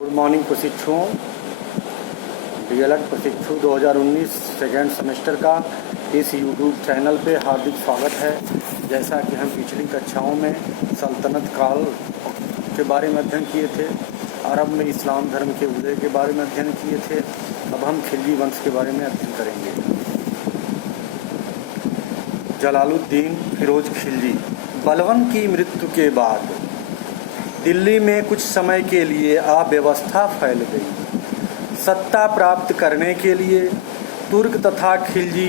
Good morning प्रशिक्षुओं। DElEd प्रशिक्षु 2019 second semester का इस यूट्यूब चैनल पे हार्दिक स्वागत है। जैसा कि हम पिछली कक्षाओं में सल्तनत काल के बारे में अध्ययन किए थे, अरब में इस्लाम धर्म के उदय के बारे में अध्ययन किए थे, अब हम खिलजी वंश के बारे में अध्ययन करेंगे। जलालुद्दीन फिरोज खिलजी। बलबन की मृत्यु के बाद दिल्ली में कुछ समय के लिए अव्यवस्था फैल गई। सत्ता प्राप्त करने के लिए तुर्क तथा खिलजी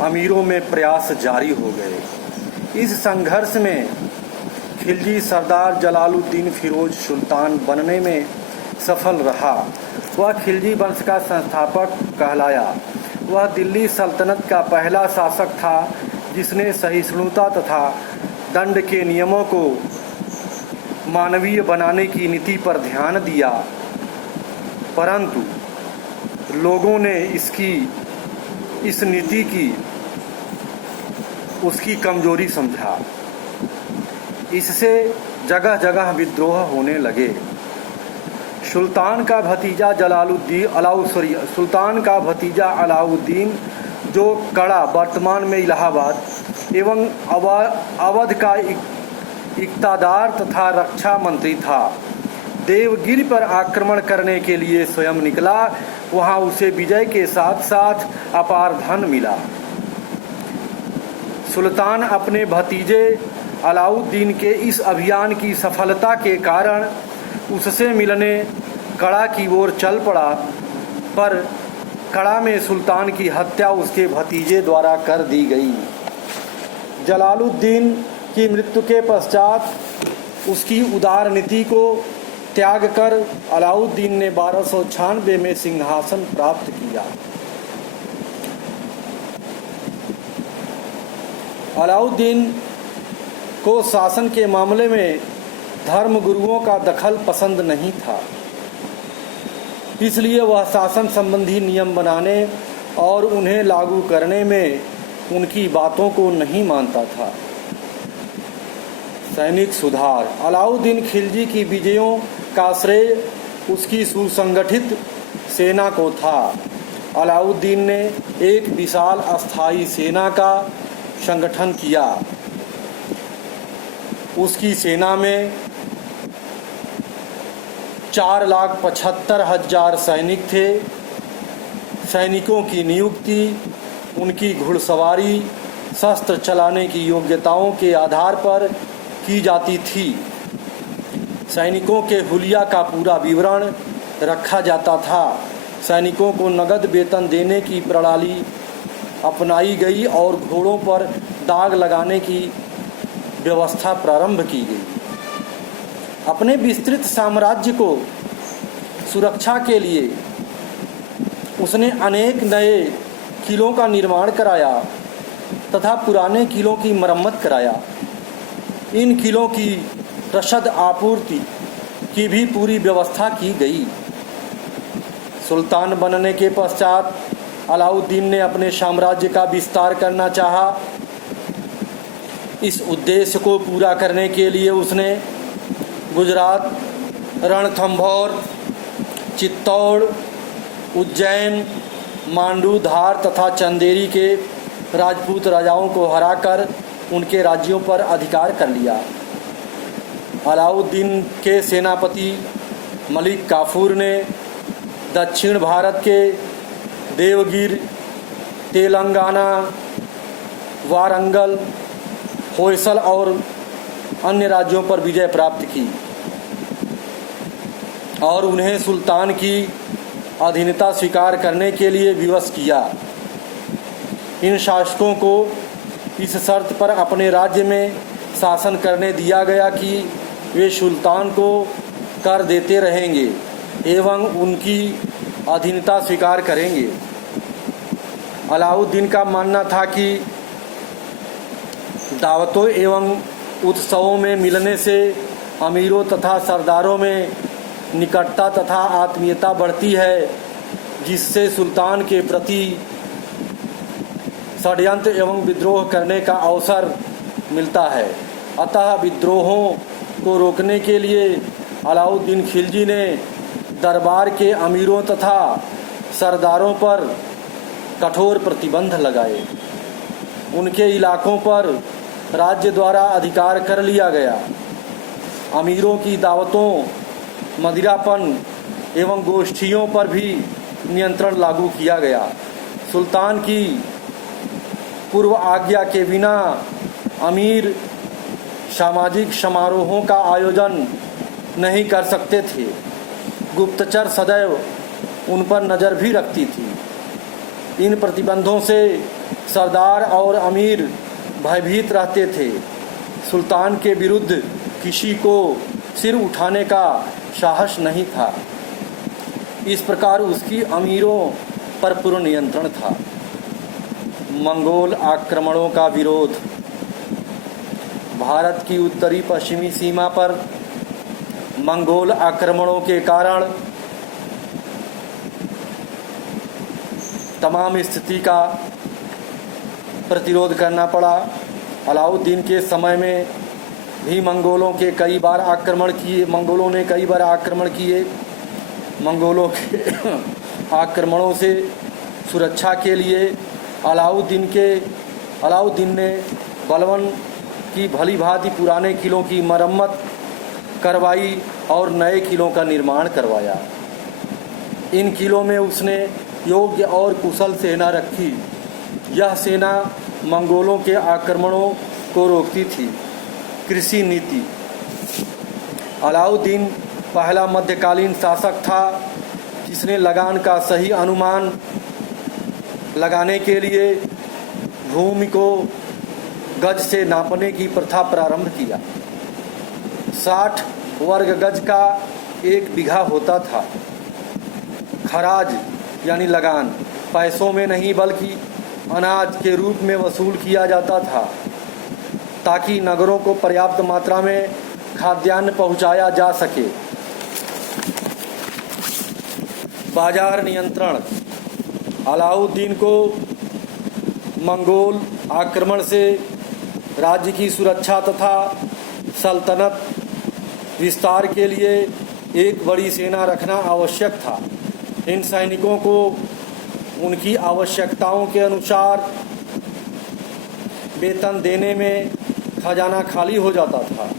अमीरों में प्रयास जारी हो गए। इस संघर्ष में खिलजी सरदार जलालुद्दीन फिरोज सुल्तान बनने में सफल रहा। वह खिलजी वंश का संस्थापक कहलाया। वह दिल्ली सल्तनत का पहला शासक था जिसने सहिष्णुता तथा दंड के नियमों को मानवीय बनाने की नीति पर ध्यान दिया, परंतु लोगों ने इस नीति की उसकी कमजोरी समझा। इससे जगह जगह विद्रोह होने लगे। सुल्तान का भतीजा अलाउद्दीन जो कड़ा वर्तमान में इलाहाबाद एवं अवध का इक़्तादार तथा रक्षा मंत्री था, देवगिरी पर आक्रमण करने के लिए स्वयं निकला। वहां उसे विजय के साथ साथ अपार धन मिला। सुल्तान अपने भतीजे अलाउद्दीन के इस अभियान की सफलता के कारण उससे मिलने कड़ा की ओर चल पड़ा, पर कड़ा में सुल्तान की हत्या उसके भतीजे द्वारा कर दी गई। जलालुद्दीन की मृत्यु के पश्चात उसकी उदार नीति को त्याग कर अलाउद्दीन ने 1296 में सिंहासन प्राप्त किया। अलाउद्दीन को शासन के मामले में धर्म गुरुओं का दखल पसंद नहीं था, इसलिए वह शासन संबंधी नियम बनाने और उन्हें लागू करने में उनकी बातों को नहीं मानता था। सैनिक सुधार। अलाउद्दीन खिलजी की विजयों का श्रेय उसकी सुसंगठित सेना को था। अलाउद्दीन ने एक विशाल अस्थायी सेना का संगठन किया। उसकी सेना में 4,75,000 सैनिक थे। सैनिकों की नियुक्ति उनकी घुड़सवारी, शस्त्र चलाने की योग्यताओं के आधार पर की जाती थी। सैनिकों के हुलिया का पूरा विवरण रखा जाता था। सैनिकों को नगद वेतन देने की प्रणाली अपनाई गई और घोड़ों पर दाग लगाने की व्यवस्था प्रारंभ की गई। अपने विस्तृत साम्राज्य को सुरक्षा के लिए उसने अनेक नए किलों का निर्माण कराया तथा पुराने किलों की मरम्मत कराया। इन किलों की रसद आपूर्ति की भी पूरी व्यवस्था की गई। सुल्तान बनने के पश्चात अलाउद्दीन ने अपने साम्राज्य का विस्तार करना चाहा। इस उद्देश्य को पूरा करने के लिए उसने गुजरात, रणथंभौर, चित्तौड़, उज्जैन, मांडू, धार तथा चंदेरी के राजपूत राजाओं को हराकर उनके राज्यों पर अधिकार कर लिया। अलाउद्दीन के सेनापति मलिक काफूर ने दक्षिण भारत के देवगिर, तेलंगाना, वारंगल, होयसल और अन्य राज्यों पर विजय प्राप्त की और उन्हें सुल्तान की अधीनता स्वीकार करने के लिए विवश किया। इन शासकों को इस शर्त पर अपने राज्य में शासन करने दिया गया कि वे सुल्तान को कर देते रहेंगे एवं उनकी अधीनता स्वीकार करेंगे। अलाउद्दीन का मानना था कि दावतों एवं उत्सवों में मिलने से अमीरों तथा सरदारों में निकटता तथा आत्मीयता बढ़ती है, जिससे सुल्तान के प्रति षड्यंत्र एवं विद्रोह करने का अवसर मिलता है। अतः विद्रोहों को रोकने के लिए अलाउद्दीन खिलजी ने दरबार के अमीरों तथा सरदारों पर कठोर प्रतिबंध लगाए। उनके इलाकों पर राज्य द्वारा अधिकार कर लिया गया। अमीरों की दावतों, मदिरापन एवं गोष्ठियों पर भी नियंत्रण लागू किया गया। सुल्तान की पूर्व आज्ञा के बिना अमीर सामाजिक समारोहों का आयोजन नहीं कर सकते थे। गुप्तचर सदैव उन पर नज़र भी रखती थी। इन प्रतिबंधों से सरदार और अमीर भयभीत रहते थे। सुल्तान के विरुद्ध किसी को सिर उठाने का साहस नहीं था। इस प्रकार उसकी अमीरों पर पूर्ण नियंत्रण था। मंगोल आक्रमणों का विरोध। भारत की उत्तरी पश्चिमी सीमा पर मंगोल आक्रमणों के कारण तमाम स्थिति का प्रतिरोध करना पड़ा। अलाउद्दीन के समय में भी मंगोलों ने कई बार आक्रमण किए। मंगोलों के आक्रमणों से सुरक्षा के लिए अलाउद्दीन ने बलवन की भली भांति पुराने किलों की मरम्मत करवाई और नए किलों का निर्माण करवाया। इन किलों में उसने योग्य और कुशल सेना रखी। यह सेना मंगोलों के आक्रमणों को रोकती थी। कृषि नीति। अलाउद्दीन पहला मध्यकालीन शासक था जिसने लगान का सही अनुमान लगाने के लिए भूमि को गज से नापने की प्रथा प्रारंभ किया। 60 वर्ग गज का 1 बीघा होता था। खराज यानी लगान पैसों में नहीं बल्कि अनाज के रूप में वसूल किया जाता था ताकि नगरों को पर्याप्त मात्रा में खाद्यान्न पहुंचाया जा सके। बाजार नियंत्रण। अलाउद्दीन को मंगोल आक्रमण से राज्य की सुरक्षा तथा सल्तनत विस्तार के लिए एक बड़ी सेना रखना आवश्यक था। इन सैनिकों को उनकी आवश्यकताओं के अनुसार वेतन देने में खजाना खाली हो जाता था।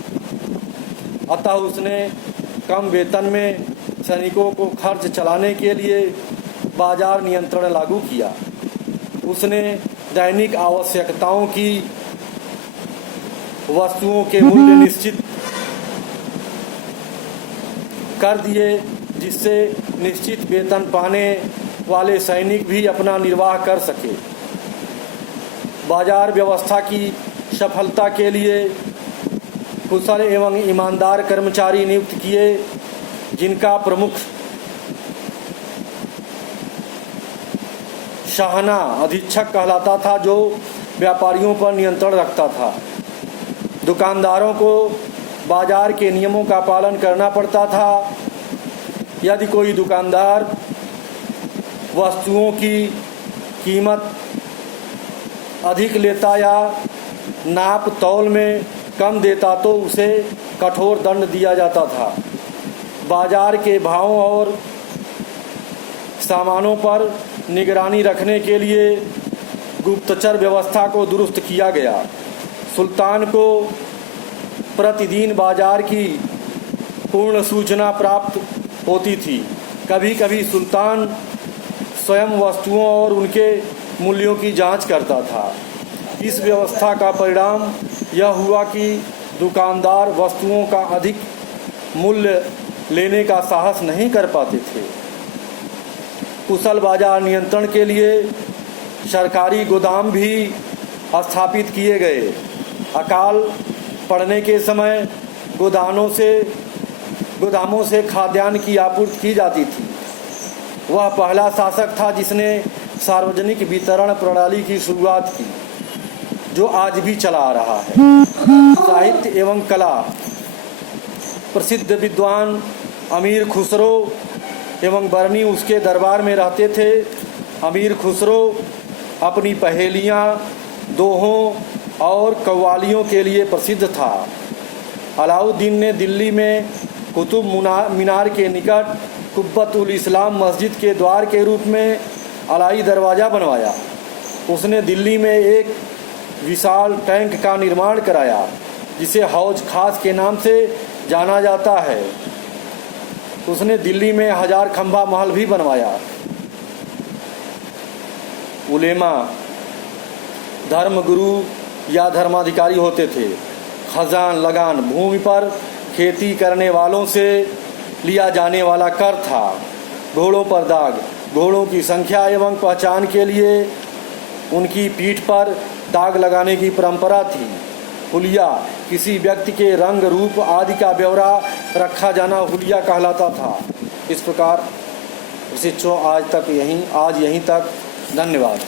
अतः उसने कम वेतन में सैनिकों को खर्च चलाने के लिए बाजार नियंत्रण लागू किया। उसने दैनिक आवश्यकताओं की वस्तुओं के मूल्य निश्चित कर दिए जिससे निश्चित वेतन पाने वाले सैनिक भी अपना निर्वाह कर सके। बाजार व्यवस्था की सफलता के लिए कुशल एवं ईमानदार कर्मचारी नियुक्त किए जिनका प्रमुख शाहना अधीक्षक कहलाता था जो व्यापारियों पर नियंत्रण रखता था। दुकानदारों को बाजार के नियमों का पालन करना पड़ता था। यदि कोई दुकानदार वस्तुओं की कीमत अधिक लेता या नाप तौल में कम देता तो उसे कठोर दंड दिया जाता था। बाजार के भावों और सामानों पर निगरानी रखने के लिए गुप्तचर व्यवस्था को दुरुस्त किया गया। सुल्तान को प्रतिदिन बाजार की पूर्ण सूचना प्राप्त होती थी। कभी कभी सुल्तान स्वयं वस्तुओं और उनके मूल्यों की जांच करता था। इस व्यवस्था का परिणाम यह हुआ कि दुकानदार वस्तुओं का अधिक मूल्य लेने का साहस नहीं कर पाते थे। कुशल बाजार नियंत्रण के लिए सरकारी गोदाम भी स्थापित किए गए। अकाल पड़ने के समय गोदामों से खाद्यान्न की आपूर्ति की जाती थी। वह पहला शासक था जिसने सार्वजनिक वितरण प्रणाली की शुरुआत की जो आज भी चला आ रहा है। साहित्य एवं कला। प्रसिद्ध विद्वान अमीर खुसरो एवं बरनी उसके दरबार में रहते थे। अमीर खुसरो अपनी पहेलियाँ, दोहों और कव्वालियों के लिए प्रसिद्ध था। अलाउद्दीन ने दिल्ली में कुतुब मीनार के निकट कुब्बत उल इस्लाम मस्जिद के द्वार के रूप में अलाई दरवाज़ा बनवाया। उसने दिल्ली में एक विशाल टैंक का निर्माण कराया जिसे हौज खास के नाम से जाना जाता है। उसने दिल्ली में 1000 खंभा महल भी बनवाया। उलेमा धर्मगुरु या धर्माधिकारी होते थे। खजान लगान भूमि पर खेती करने वालों से लिया जाने वाला कर था। घोड़ों पर दाग, घोड़ों की संख्या एवं पहचान के लिए उनकी पीठ पर दाग लगाने की परंपरा थी। हुलिया किसी व्यक्ति के रंग, रूप आदि का ब्यौरा रखा जाना हुलिया कहलाता था। इस प्रकार शिक्षकों आज यहीं तक। धन्यवाद।